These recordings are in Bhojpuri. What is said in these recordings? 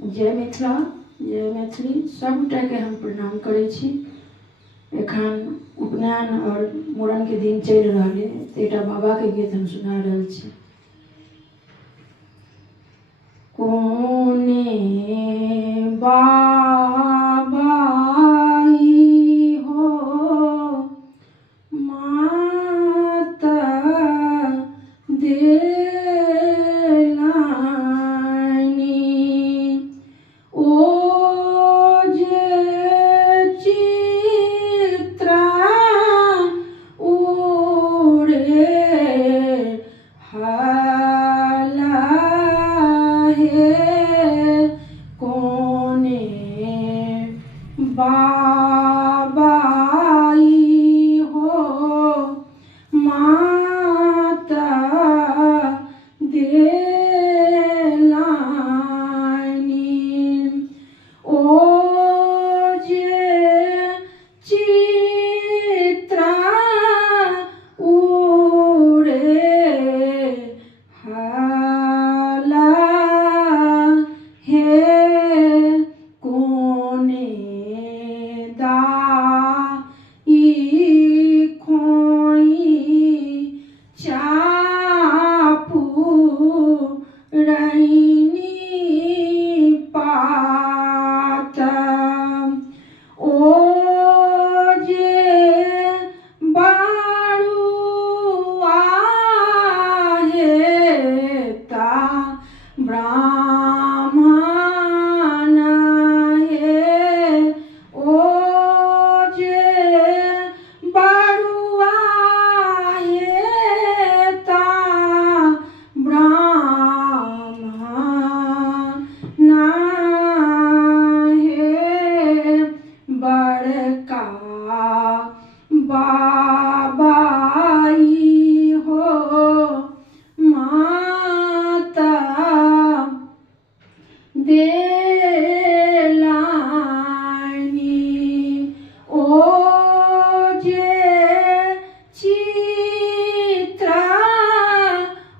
जय मिथिला, जय मैथिली। सबटाके हम प्रणाम करै छी। एखन उपनयन और मूड़न के दिन चलि रहल है, तो एकटा बाबा के गीत हम सुना रहल छी। कोने बाबाई हो माता देलानी, ओ जे चित्रा उड़े हाला हे कोने बाबाई हो माता देलानी, ओ जे चित्रा उड़े हाला हे कोने दाई खोई चापू रैनी पाता, ओ जे बारुआ हेता ब्राह्मण हे, ओ जे बारुआ हेता ब्राह्मण हे, बड़का बाबाई हो माता देलानी, ओ जे चित्रा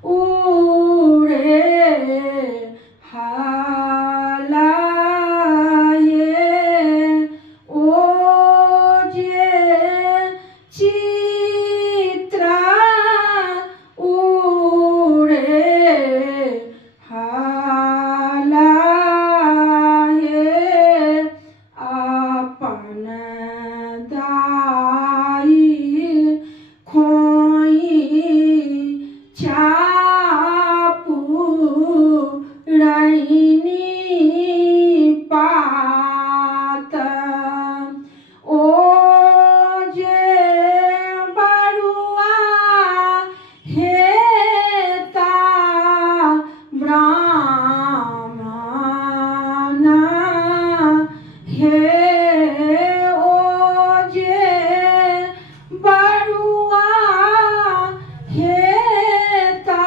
उड़े हाला हे, ओ जे चित्रा उड़े हाला हे, अपन दाई खोई चापू रैनी पाता, ओ जे बारुआ हेता ब्राह्मण हे, ओ जे बारुआ हेता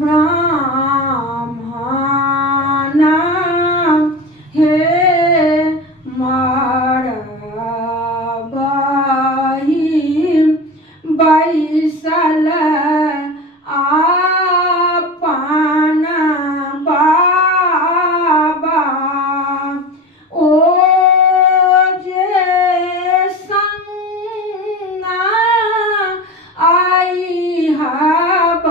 ब्राह्मण हे, मरबही बैसल आपन बाबा, ओ जे संगा आई हब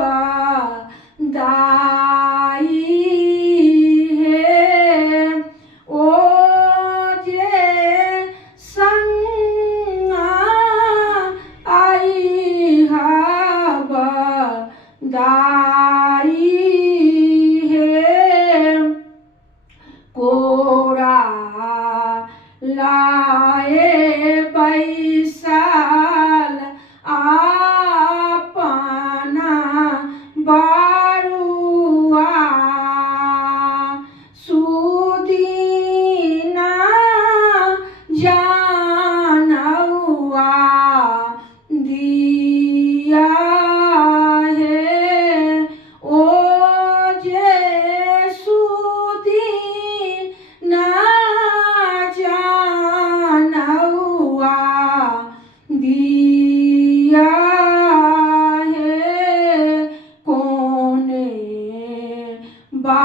दाई हे, ओ जे संगा आई हब दाई हे, कोरा लाए बैसल आपन बारुआ, सुदीना जानौआ दिया हे, ओ जे सुदीना जानौआ दिया हे, कोने बा